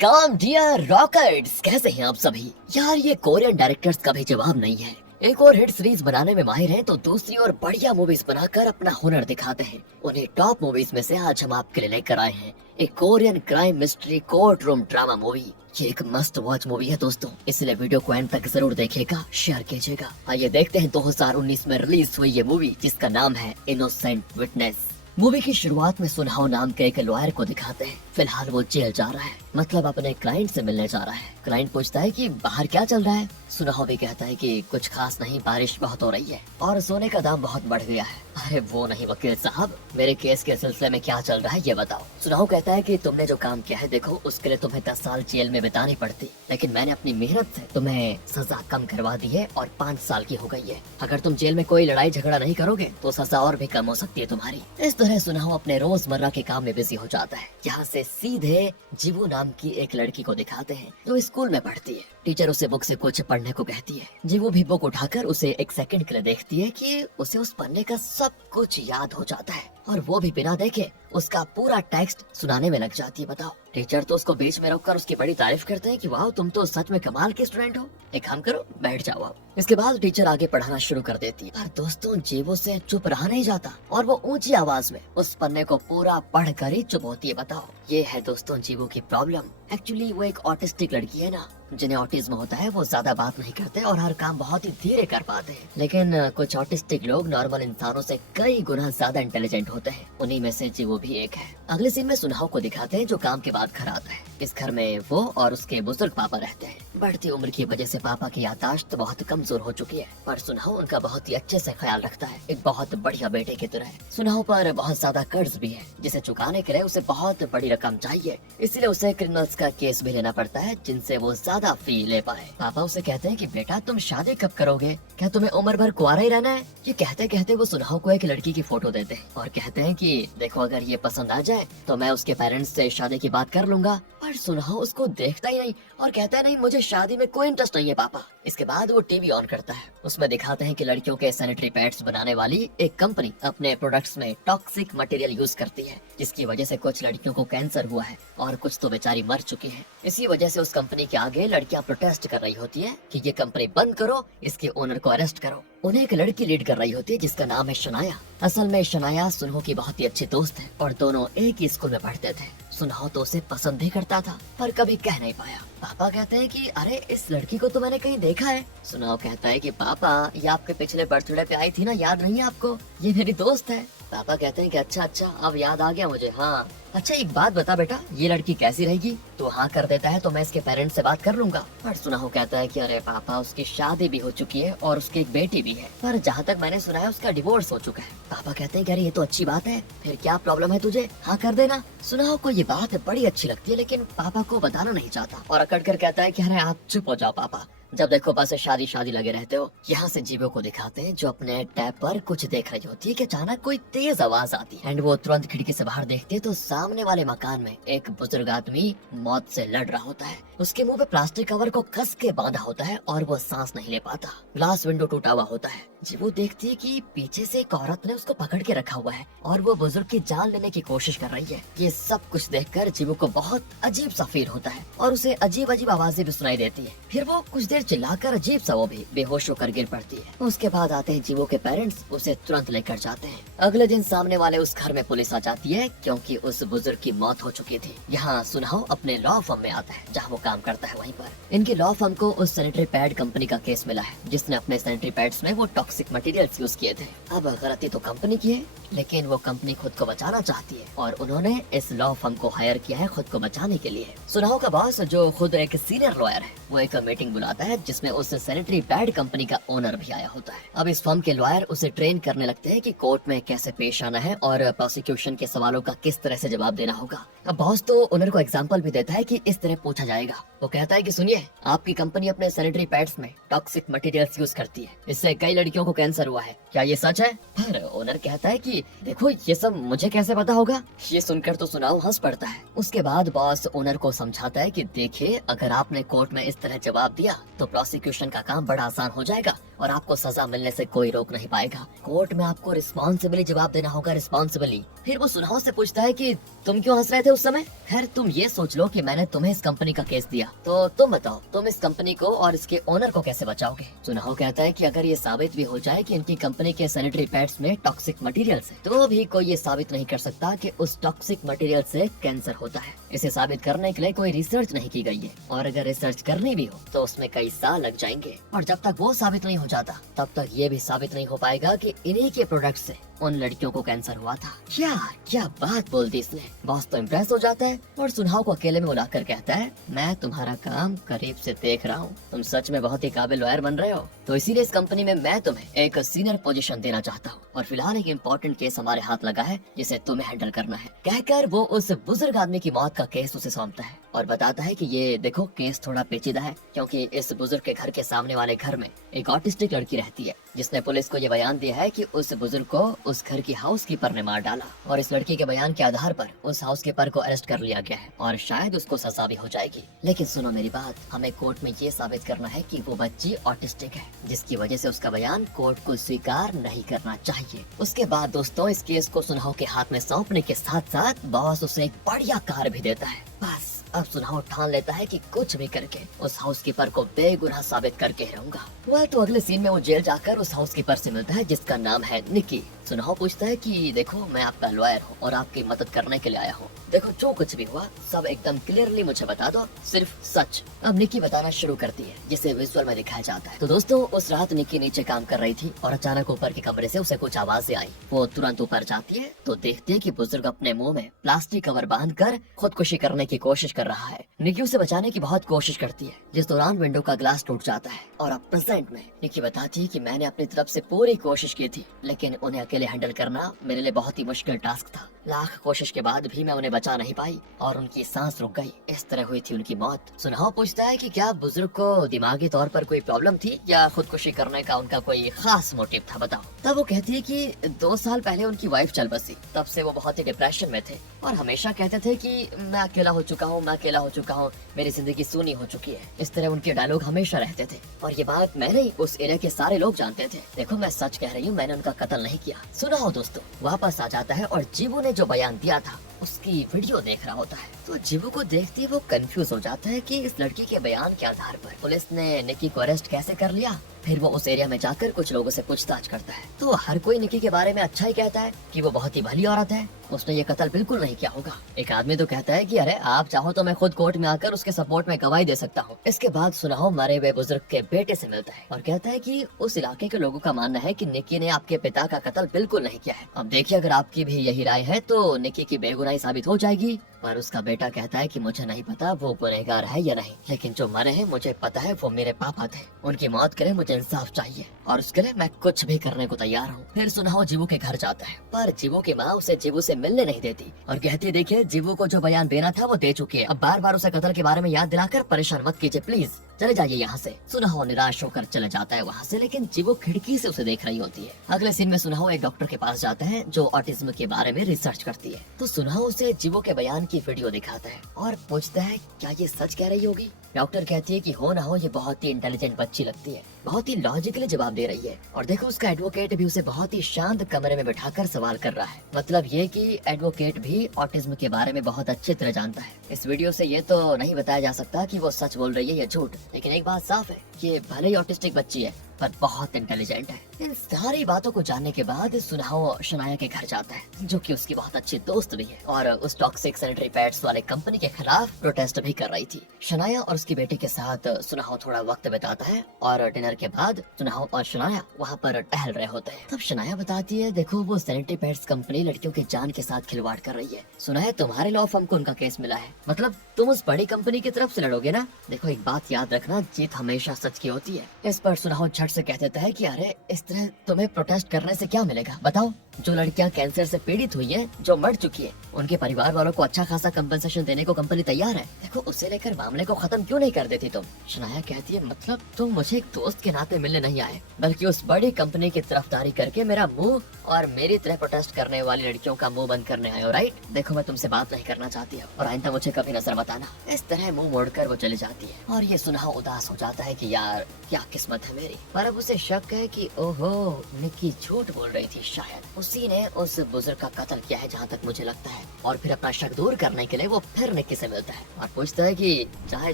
Welcome dear rockets. कैसे हैं आप सभी? यार ये कोरियन डायरेक्टर्स का भी जवाब नहीं है। एक और हिट सीरीज बनाने में माहिर हैं तो दूसरी और बढ़िया मूवीज बनाकर अपना हुनर दिखाते हैं। उन्हें टॉप मूवीज में से आज हम आपके लिए लेकर आए हैं एक Korean crime mystery court room drama movie. ये एक मस्ट वॉच मूवी है दोस्तों, इसलिए वीडियो को एंड तक जरूर देखिएगा, शेयर कीजिएगा। आइए देखते हैं 2019 में रिलीज हुई ये मूवी जिसका नाम है इनोसेंट विटनेस। मूवी की शुरुआत में सुनहाओ नाम के एक लॉयर को दिखाते हैं। फिलहाल वो जेल जा रहा है, मतलब अपने क्लाइंट से मिलने जा रहा है। क्लाइंट पूछता है कि बाहर क्या चल रहा है। सुनहाओ भी कहता है कि कुछ खास नहीं, बारिश बहुत हो रही है और सोने का दाम बहुत बढ़ गया है। अरे वो नहीं वकील साहब, मेरे केस के सिलसिले में क्या चल रहा है ये बताओ। सुनहाओ कहता है कि तुमने जो काम किया है देखो, उसके लिए तुम्हें 10 साल जेल में बितानी पड़ती, लेकिन मैंने अपनी मेहनत से तुम्हें सजा कम करवा दी है और 5 साल की हो गई है। अगर तुम जेल में कोई लड़ाई झगड़ा नहीं करोगे तो सजा और भी कम हो सकती है तुम्हारी। इस तरह सुनहाओ अपने रोजमर्रा के काम में बिजी हो जाता है। यहाँ से सीधे जीवू नाम की एक लड़की को दिखाते हैं जो स्कूल में पढ़ती है। टीचर उसे बुक से कुछ पढ़ने को कहती है। जीवू भी बुक उठाकर उसे एक सेकंड के लिए देखती है कि उसे उस पन्ने का सब कुछ याद हो जाता है और वो भी बिना देखे उसका पूरा टेक्स्ट सुनाने में लग जाती है। बताओ, टीचर तो उसको बीच में रोककर उसकी बड़ी तारीफ करते हैं कि वाह तुम तो सच में कमाल के स्टूडेंट हो, एक काम करो बैठ जाओ आप। इसके बाद टीचर आगे पढ़ाना शुरू कर देती है। पर दोस्तों जीवो से चुप रहा नहीं जाता और वो ऊंची आवाज में उस पन्ने को पूरा पढ़ कर ही चुप होती है। बताओ, ये है दोस्तों जीवो की प्रॉब्लम। एक्चुअली वो एक ऑटिस्टिक लड़की है ना, जिन्हें ऑटिज्म होता है वो ज्यादा बात नहीं करते और हर काम बहुत ही धीरे कर पाते हैं। लेकिन कुछ ऑटिस्टिक लोग नॉर्मल इंसानों से कई गुना ज्यादा इंटेलिजेंट होते हैं, उन्हीं में से जीवो भी एक है। अगले सीन में सुनहाओ को दिखाते हैं जो काम के बाद घर आता है। इस घर में वो और उसके बुजुर्ग पापा रहते हैं। बढ़ती उम्र की वजह से पापा की याददाश्त बहुत कमजोर हो चुकी है, पर सुनहाओ उनका बहुत ही अच्छे से ख्याल रखता है, एक बहुत बढ़िया बेटे की तरह। सुनहाओ पर बहुत ज्यादा कर्ज भी है जिसे चुकाने के लिए उसे बहुत बड़ी रकम चाहिए, इसलिए उसे क्रिमिनल्स का केस भी लेना पड़ता है जिनसे वो ज्यादा फी ले पाए। पापा उसे कहते हैं कि बेटा तुम शादी कब करोगे, क्या तुम्हें उम्र भर कुंवारा ही रहना है। ये कहते कहते वो सुनहाओ को एक लड़की की फोटो देते हैं और कहते हैं कि देखो अगर ये पसंद आ जाए तो मैं उसके पेरेंट्स से शादी की बात कर लूंगा। पर सुनहाओ उसको देखता ही नहीं और कहता है नहीं मुझे शादी में कोई इंटरेस्ट नहीं है पापा। इसके बाद वो टीवी ऑन करता है, उसमें दिखाते हैं कि लड़कियों के सैनिटरी पैड्स बनाने वाली एक कंपनी अपने प्रोडक्ट्स में टॉक्सिक मटेरियल यूज करती है, जिसकी वजह से कुछ लड़कियों को कैंसर हुआ है और कुछ तो बेचारी मर चुकी है। इसी वजह से उस कंपनी के आगे लड़कियां प्रोटेस्ट कर रही होती है कि ये कंपनी बंद करो, इसके ओनर को अरेस्ट करो। उन्हें एक लड़की लीड कर रही होती है जिसका नाम है शनाया। असल में शनाया सुनहो की बहुत ही अच्छी दोस्त है और दोनों एक ही स्कूल में पढ़ते थे। सुनहो तो उसे पसंद भी करता था पर कभी कह नहीं पाया। पापा कहते हैं कि अरे इस लड़की को तो मैंने कहीं देखा है। सुनहो कहता है कि पापा ये आपके पिछले बर्थडे पे आई थी ना, याद नहीं है आपको, ये मेरी दोस्त है। पापा कहते हैं कि अच्छा अच्छा अब याद आ गया मुझे, हाँ अच्छा एक बात बता बेटा, ये लड़की कैसी रहेगी? तो हाँ कर देता है तो मैं इसके पेरेंट्स से बात कर लूंगा। पर सुनहाओ कहता है कि अरे पापा उसकी शादी भी हो चुकी है और उसकी एक बेटी भी है, पर जहाँ तक मैंने सुना है उसका डिवोर्स हो चुका है। पापा कहते हैं कि अरे ये तो अच्छी बात है, फिर क्या प्रॉब्लम है तुझे, हाँ कर देना। सुनहाओ को ये बात बड़ी अच्छी लगती है लेकिन पापा को बताना नहीं चाहता और अकड़ कर कहता है कि अरे आप चुप हो जाओ पापा, जब देखो बस शादी शादी लगे रहते हो। यहाँ से जीवो को दिखाते हैं जो अपने टैब पर कुछ देख रही होती है कि अचानक कोई तेज आवाज आती है एंड वो तुरंत खिड़की से बाहर देखती है तो सामने वाले मकान में एक बुजुर्ग आदमी मौत से लड़ रहा होता है। उसके मुंह पे प्लास्टिक कवर को कस के बांधा होता है और वो सांस नहीं ले पाता। ग्लास विंडो टूटा हुआ होता है। जीवो देखती है कि पीछे से एक औरत ने उसको पकड़ के रखा हुआ है और वो बुजुर्ग की जान लेने की कोशिश कर रही है। ये सब कुछ देखकर जीवो को बहुत अजीब सा फील होता है और उसे अजीब अजीब आवाजें भी सुनाई देती है। फिर वो कुछ देर चिल्लाकर अजीब सा वो भी बेहोश होकर गिर पड़ती है। उसके बाद आते हैं जीवो के पेरेंट्स, उसे तुरंत लेकर जाते हैं। अगले दिन सामने वाले उस घर में पुलिस आ जाती है क्योंकि उस बुजुर्ग की मौत हो चुकी थी। यहाँ सुनहाओ अपने लॉ फर्म में आता है जहाँ वो काम करता है वहीं पर। इनकी लॉ फर्म को उस सैनिटरी पैड कंपनी का केस मिला है जिसने अपने सैनिटरी पैड्स में वो टॉक्सिक मटेरियल्स यूज किए थे। अब गलती तो कंपनी की है लेकिन वो कंपनी खुद को बचाना चाहती है और उन्होंने इस लॉ फर्म को हायर किया है खुद को बचाने के लिए। सुनहाओ का बॉस जो खुद एक सीनियर लॉयर है वो एक मीटिंग बुलाता है जिसमें उस सैनिटरी पैड कंपनी का ओनर भी आया होता है। अब इस फर्म के लॉयर उसे ट्रेन करने लगते हैं कि कोर्ट में कैसे पेश आना है और प्रोसिक्यूशन के सवालों का किस तरह से जवाब देना होगा। अब बॉस तो ओनर को एग्जांपल भी देता है कि इस तरह पूछा जाएगा। वो कहता है कि सुनिए, आपकी कंपनी अपने सैनिटरी पैड्स में टॉक्सिक मटेरियल्स यूज करती है, इससे कई लड़कियों को कैंसर हुआ है, क्या ये सच है? पर ओनर कहता है कि देखो ये सब मुझे कैसे पता होगा। ये सुनकर तो सुनाओ हंस पड़ता है। उसके बाद बॉस ओनर को समझाता है कि देखिए अगर आपने कोर्ट में इस तरह जवाब दिया तो प्रोसिक्यूशन का काम बड़ा आसान हो जाएगा और आपको सजा मिलने से कोई रोक नहीं पाएगा। कोर्ट में आपको रिस्पॉन्सिबली जवाब देना होगा, रिस्पॉन्सिबली। फिर वो सुनाओ से पूछता है कि तुम क्यों हंस रहे थे उस समय? खैर तुम ये सोच लो कि मैंने तुम्हें इस कंपनी का केस दिया, तो तुम बताओ तुम इस कंपनी को और इसके ओनर को कैसे बचाओगे? सुनाओ कहता है कि अगर ये साबित भी हो जाए कि इनकी कंपनी के सैनिटरी पैड्स में टॉक्सिक मटेरियल्स है, तो भी कोई ये साबित नहीं कर सकता कि उस टॉक्सिक मटेरियल से कैंसर होता है। इसे साबित करने के लिए कोई रिसर्च नहीं की गई है, और अगर रिसर्च करनी भी हो तो उसमें कई साल लग जाएंगे। और जब तक वो साबित नहीं हो जाता तब तक ये भी साबित नहीं हो पाएगा कि इन्हीं के प्रोडक्ट से उन लड़कियों को कैंसर हुआ था। क्या क्या बात बोल दी इसने। बॉस तो इम्प्रेस हो जाता है और सुनाओ को अकेले में बुलाकर कहता है, मैं तुम्हारा काम करीब से देख रहा हूँ, तुम सच में बहुत ही काबिल लॉयर बन रहे हो, तो इसीलिए इस कंपनी में मैं तुम्हें एक सीनियर पोजीशन देना चाहता हूँ, और फिलहाल एक इम्पोर्टेंट केस हमारे हाथ लगा है जिसे तुम्हें हैंडल करना है। कहकर वो उस बुजुर्ग आदमी की मौत का केस उसे सौंपता है और बताता है कि ये देखो केस थोड़ा पेचीदा है, क्योंकि इस बुजुर्ग के घर के सामने वाले घर में एक ऑटिस्टिक लड़की रहती है, जिसने पुलिस को ये बयान दिया है कि उस बुजुर्ग को उस घर की हाउसकीपर ने मार डाला, और इस लड़की के बयान के आधार पर उस हाउसकीपर को अरेस्ट कर लिया गया है और शायद उसको सजा भी हो जाएगी। लेकिन सुनो मेरी बात, हमें कोर्ट में ये साबित करना है कि वो बच्ची ऑटिस्टिक है, जिसकी वजह से उसका बयान कोर्ट को स्वीकार नहीं करना चाहिए। उसके बाद दोस्तों इस केस को सुनाओ के हाथ में सौंपने के साथ साथ बॉस उसे एक बढ़िया कार भी देता है। बस अब सुनाओ ठान लेता है कि कुछ भी करके उस हाउसकीपर को बेगुनाह साबित करके ही रहूंगा। वह तो अगले सीन में वो जेल जाकर उस हाउसकीपर से मिलता है जिसका नाम है निकी। सुनाओ पूछता है कि देखो मैं आपका लॉयर हूँ और आपकी मदद करने के लिए आया हूँ, देखो जो कुछ भी हुआ सब एकदम क्लियरली मुझे बता दो, सिर्फ सच। अब निकी बताना शुरू करती है जिसे विजुअल में दिखाया जाता है। तो दोस्तों उस रात निकी नीचे काम कर रही थी और अचानक ऊपर के कमरे से उसे कुछ आवाजें आई। वो तुरंत ऊपर जाती है तो देखती है कि बुजुर्ग अपने मुंह में प्लास्टिक कवर बांध कर खुदकुशी करने की कोशिश कर रहा है। निकी उसे बचाने की बहुत कोशिश करती है, जिस दौरान विंडो का ग्लास टूट जाता है। और अब प्रेजेंट में निकी बताती है कि मैंने अपनी तरफ से पूरी कोशिश की थी, लेकिन उन्हें अकेले हैंडल करना मेरे लिए बहुत ही मुश्किल टास्क था। लाख कोशिश के बाद भी मैं उन्हें बचा नहीं पाई और उनकी सांस रुक गई। इस तरह हुई थी उनकी मौत। सुनाओ पूछता है कि क्या बुजुर्ग को दिमागी तौर पर कोई प्रॉब्लम थी या खुदकुशी करने का उनका कोई खास मोटिव था, बताओ। तब वो कहती है कि 2 साल पहले उनकी वाइफ चल बसी, तब से वो बहुत ही डिप्रेशन में थे और हमेशा कहते थे कि मैं अकेला हो चुका हूँ, मैं अकेला हो चुका हूँ, मेरी जिंदगी सूनी हो चुकी है। इस तरह उनके डायलॉग हमेशा रहते थे और ये बात मैं नहीं उस एरिया के सारे लोग जानते थे। देखो मैं सच कह रही हूँ, मैंने उनका कत्ल नहीं किया। सुनाओ दोस्तों वापस आ जाता है और जीवू ने जो बयान दिया था उसकी वीडियो देख रहा होता है। तो जीवू को देखते ही वो कंफ्यूज हो जाता है कि इस लड़की के बयान के आधार पर पुलिस ने निकी को अरेस्ट कैसे कर लिया। फिर वो उस एरिया में जाकर कुछ लोगों से पूछताछ करता है तो हर कोई निकी के बारे में अच्छा ही कहता है कि वो बहुत ही भली औरत है, उसने ये कत्ल बिल्कुल नहीं किया होगा। एक आदमी तो कहता है कि अरे आप चाहो तो मैं खुद कोर्ट में आकर उसके सपोर्ट में गवाही दे सकता हूँ। इसके बाद सुनाओ मरे हुए बुजुर्ग के बेटे से मिलता है और कहता है कि उस इलाके के लोगों का मानना है कि निकी ने आपके पिता का कत्ल बिल्कुल नहीं किया है। अब देखिए अगर आपकी भी यही राय है तो निकी की बेगुनाही साबित हो जाएगी। पर उसका बेटा कहता है कि मुझे नहीं पता वो गुनहगार है या नहीं, लेकिन जो मरे हैं मुझे पता है वो मेरे पापा थे, उनकी मौत के लिए मुझे इंसाफ चाहिए और उसके लिए मैं कुछ भी करने को तैयार हूँ। फिर सुनाओ जीवू के घर जाता है पर जीवू की माँ उसे जीवू से मिलने नहीं देती और कहती देखिए जीवू को जो बयान देना था वो दे चुकी है, अब बार बार उसे कत्ल के बारे में याद दिलाकर परेशान मत कीजिए, प्लीज चले जाइए यहाँ से। सुनाओ निराश होकर चले जाता है वहाँ से, लेकिन जीवू खिड़की से उसे देख रही होती है। अगले सीन में सुनाओ एक डॉक्टर के पास जाता है जो ऑटिज्म के बारे में रिसर्च करती है। तो सुनाओ उसे जीवू के बयान की वीडियो दिखाता है और पूछता है क्या ये सच कह रही होगी। डॉक्टर कहती है कि हो ना हो ये बहुत ही इंटेलिजेंट बच्ची लगती है, बहुत ही लॉजिकली जवाब दे रही है। और देखो उसका एडवोकेट भी उसे बहुत ही शांत कमरे में बिठाकर सवाल कर रहा है, मतलब ये कि एडवोकेट भी ऑटिज्म के बारे में बहुत अच्छी तरह जानता है। इस वीडियो से ये तो नहीं बताया जा सकता कि वो सच बोल रही है या झूठ, लेकिन एक बात साफ है कि भले ही ऑटिस्टिक बच्ची है पर बहुत इंटेलिजेंट है। इन सारी बातों को जानने के बाद सुनाओ शनाया के घर जाता है जो कि उसकी बहुत अच्छी दोस्त भी है और उस टॉक्सिक सैनिटरी पैड्स वाले कंपनी के खिलाफ प्रोटेस्ट भी कर रही थी। शनाया और उसकी बेटी के साथ सुनाओ थोड़ा वक्त बिताता है और डिनर के बाद सुनाओ और शनाया वहाँ पर टहल रहे होते हैं। तब शनाया बताती है देखो वो सैनिटरी पैड्स कंपनी लड़कियों की जान के साथ खिलवाड़ कर रही है। सुना है तुम्हारे लॉ फर्म को उनका केस मिला है, मतलब तुम उस बड़ी कंपनी की तरफ से लड़ोगे ना। देखो एक बात याद रखना, जीत हमेशा सच की होती है। इस पर सुनाओ झट से कह देता है कि अरे इस तरह तुम्हें प्रोटेस्ट करने से क्या मिलेगा बताओ। जो लड़कियां कैंसर से पीड़ित हुई हैं, जो मर चुकी हैं, उनके परिवार वालों को अच्छा खासा कंपनसेशन देने को कंपनी तैयार है। देखो उसे लेकर मामले को खत्म क्यों नहीं कर देती तुम। शनाया कहती है मतलब तुम मुझे एक दोस्त के नाते मिलने नहीं आए, बल्कि उस बड़ी कंपनी की तरफदारी करके मेरा मुंह और मेरी तरह प्रोटेस्ट करने वाली लड़कियों का मुंह बंद करने आए हो, राइट? देखो मैं तुमसे बात नहीं करना चाहती हूँ और आइंदा मुझे कभी नजर मत आना। इस तरह मुंह मोड़कर वो चली जाती है और ये सुनाओ उदास हो जाता है कि यार क्या किस्मत है मेरी। पर अब उसे शक है कि ओहो निक्की झूठ बोल रही थी, शायद उसी ने उस बुजुर्ग का कत्ल किया है जहाँ तक मुझे लगता है। और फिर अपना शक दूर करने के लिए वो फिर निक्की से मिलता है और पूछता है कि चाहे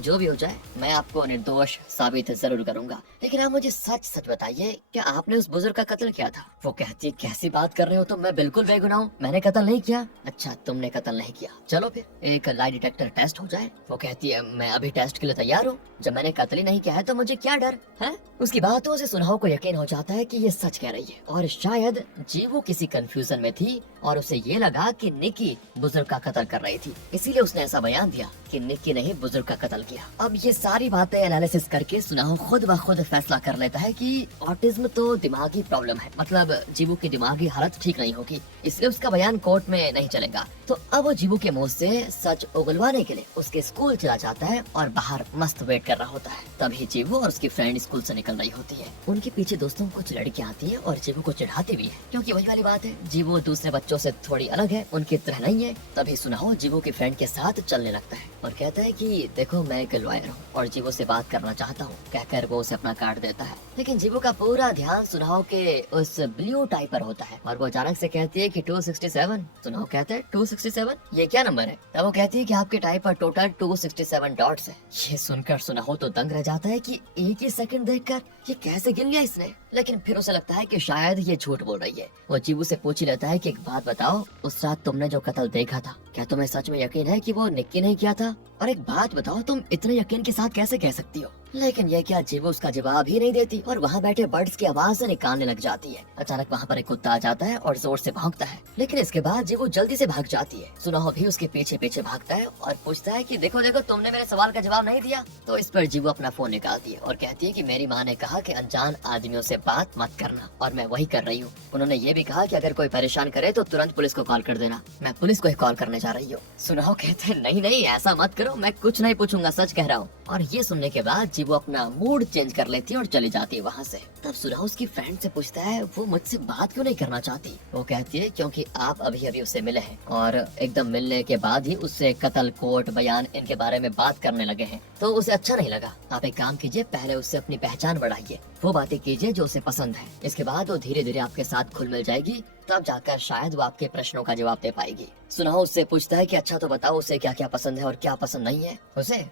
जो भी हो जाए मैं आपको निर्दोष साबित जरूर करूंगा, लेकिन आप मुझे सच सच बताइए क्या आपने उस बुजुर्ग का कत्ल किया था? वो कहती है कैसी बात कर रहे हो तुम, मैं बिल्कुल बेगुनाह हूँ, मैंने कत्ल नहीं किया। अच्छा तुमने कत्ल नहीं किया, चलो फिर एक लाई डिटेक्टर टेस्ट हो जाए। वो कहती है मैं अभी टेस्ट के लिए तैयार हूँ, जब मैंने कत्ल ही नहीं किया है तो मुझे क्या डर है। उसकी बातों से सुनाओ को यकीन हो जाता है कि ये सच कह रही है और शायद जीवो किसी कंफ्यूजन में थी और उसे ये लगा कि निक्की बुजुर्ग का कत्ल कर रही थी, इसीलिए उसने ऐसा बयान दिया कि निक्की ने ही बुजुर्ग का कत्ल किया। अब ये सारी बातें एनालिसिस करके सुनाओ खुद ब खुद फैसला कर लेता है कि ऑटिज्म तो दिमागी प्रॉब्लम है, मतलब जीवू की दिमागी हालत ठीक नहीं होगी, इसलिए उसका बयान कोर्ट में नहीं चलेगा। तो अब वो जीवू के मुंह से सच उगलवाने के लिए उसके स्कूल चला जाता है और बाहर मस्त वेट कर रहा होता है। तभी जीवू और उसकी फ्रेंड स्कूल से निकल रही होती है। उनके पीछे दोस्तों कुछ लड़कियां आती है और जीवू को चिढ़ाती भी है, क्योंकि वही वाली बात है जीवू दूसरे बच्चों से थोड़ी अलग है, उनकी तरह नहीं है। तभी सुनाओ जीवू की फ्रेंड के साथ चलने लगता है और कहता है कि देखो मैं एक लॉयर हूँ और जीवू से बात करना चाहता हूँ, कहकर वो उसे अपना कार्ड देता है। लेकिन जीवू का पूरा ध्यान सुनाओ के उस ब्लू टाइप पर होता है और वो अचानक से कहती है कि 267। सुनाओ कहते हैं 267 ये क्या नंबर है? तब वो कहती है कि आपके टाइप पर टोटल 267 डॉट्स है। ये सुनकर सुनाओ तो दंग रह जाता है कि एक ही सेकंड देखकर ये कैसे गिन लिया इसने। लेकिन फिर उसे लगता है कि शायद ये झूठ बोल रही है। वो जीवू से पूछ ही लेता है कि एक बात बताओ, उस रात तुमने जो कत्ल देखा था क्या तुम्हें सच में यकीन है कि वो निक्की ने किया था? और एक बात बताओ तुम इतने यकीन के साथ कैसे कह सकती हो? लेकिन ये क्या जीवू उसका जवाब ही नहीं देती और वहाँ बैठे बर्ड्स की आवाज निकालने लग जाती है। अचानक वहाँ पर एक कुत्ता आ जाता है और जोर से भौंकता है, लेकिन इसके बाद जीवू जल्दी से भाग जाती है। सुनाहो भी उसके पीछे पीछे भागता है और पूछता है कि देखो देखो तुमने मेरे सवाल का जवाब नहीं दिया। तो इस पर जीवू अपना फोन निकालती है और कहती है कि मेरी माँ ने कहा कि अनजान आदमियों से बात मत करना और मैं वही कर रही हूँ। उन्होंने ये भी कहा कि अगर कोई परेशान करे तो तुरंत पुलिस को कॉल कर देना, मैं पुलिस को ही कॉल करने जा रही हूँ। सुनाहो कहते हैं नहीं नहीं ऐसा मत करो, मैं कुछ नहीं पूछूंगा, सच कह रहा हूँ। और ये सुनने के बाद जीवू अपना मूड चेंज कर लेती है और चली जाती है वहाँ से। तब सुनाओ उसकी फ्रेंड से पूछता है वो मुझसे बात क्यों नहीं करना चाहती? वो कहती है क्योंकि आप अभी अभी उससे मिले हैं और एकदम मिलने के बाद ही उससे कत्ल, कोर्ट, बयान इनके बारे में बात करने लगे हैं, तो उसे अच्छा नहीं लगा। आप एक काम कीजिए, पहले उससे अपनी पहचान बढ़ाइए, वो बातें कीजिए जो उसे पसंद है, इसके बाद वो धीरे धीरे आपके साथ घुल मिल जाएगी, तब जाकर शायद वो आपके प्रश्नों का जवाब दे पाएगी। सुनाओ उससे पूछता है कि अच्छा तो बताओ उसे क्या क्या पसंद है और क्या पसंद नहीं है।